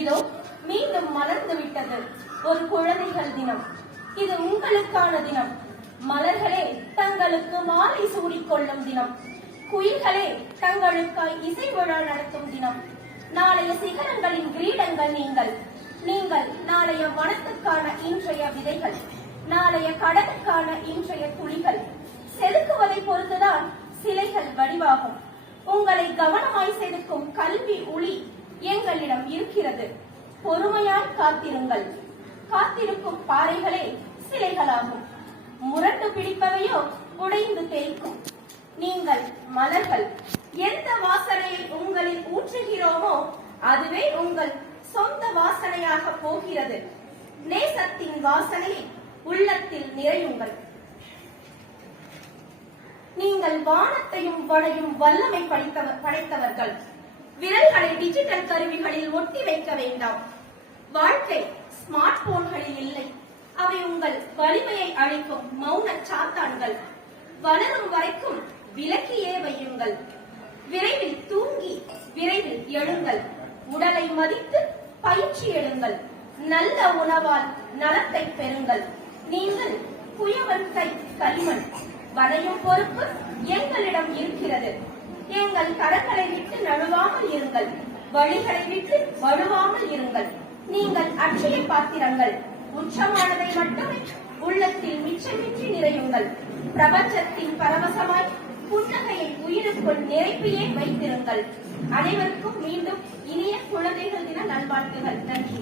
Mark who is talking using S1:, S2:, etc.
S1: இதோ மீண்டும் மலர்ந்து விட்டது. ஒரு குழந்தைகள் தினம். இது உங்களுக்கான தினம். மலர்களே தங்களுக்கு மாலை சூடிக்கொள்ளும் தினம். குயில்களே தங்களுக்காய் இசை விழா நடத்தும் தினம். நாளைய சிகரங்களின் கிரீடங்கள் நீங்கள். நீங்கள் நாளைய வனத்துக்கான இன்றைய விதைகள். நாளைய கடலுக்கான இன்றைய துளிகள் செதுக்குவதை பொறுத்துதான் சிலைகள் வடிவாகும். உங்களை கவனமாய் செதுக்கும் கல்வி ஒளி எங்களிடம் இருக்கிறது. பொறுமையால் காத்திருங்கள். காத்திருக்கும் பாறைகளே சிலைகளாகும். முரட்டு பிடிப்பவையோ உடைந்து தேய்க்கும். நீங்கள் மலர்கள் எந்த வாசனையை உங்களில் ஊற்றுகிறோமோ அதுவே உங்கள் சொந்த வாசனையாக போகிறது. நேசத்தின் வாசனையை உள்ளத்தில் நிறையுங்கள். நீங்கள் வானத்தையும் வளையும் வல்லமை படைத்தவர் படைத்தவர்கள். விரல்களை டிஜிட்டல் கருவிகளில் ஒட்டி வைக்க வேண்டாம். வாழ்க்கை ஸ்மார்ட் போன்களில் இல்லை. அவை உங்கள் வலிமையை அளிக்கும் மௌன சாத்தான்கள். வளரும் வரைக்கும் விலக்கியே வையுங்கள். விரைவில் தூங்கி விரைவில் எழுங்கள். உடலை மதித்து பயிற்சி எடுங்கள். நல்ல உணவால் நலத்தை பெறுங்கள். நீங்கள் குயவன் கை களிமண். வரையும் பொறுப்பு எங்களிடம் இருக்கிறது. எங்கள் கடற்களை விட்டு நழுவாமல் இருங்கள். வழிகளை விட்டு வலுவாமல் இருங்கள். நீங்கள் அட்சய பாத்திரங்கள் உச்சமானதை மட்டுமே உள்ளத்தில் மிச்சமின்றி நிறையுங்கள். பிரபஞ்சத்தின் பரவசமாய் புன்னகையை உயிருக்குள் நிரப்பியே வைத்திருங்கள். அனைவருக்கும் மீண்டும் இனிய குழந்தைகள் தின நல்வாழ்த்துகள். நன்றி.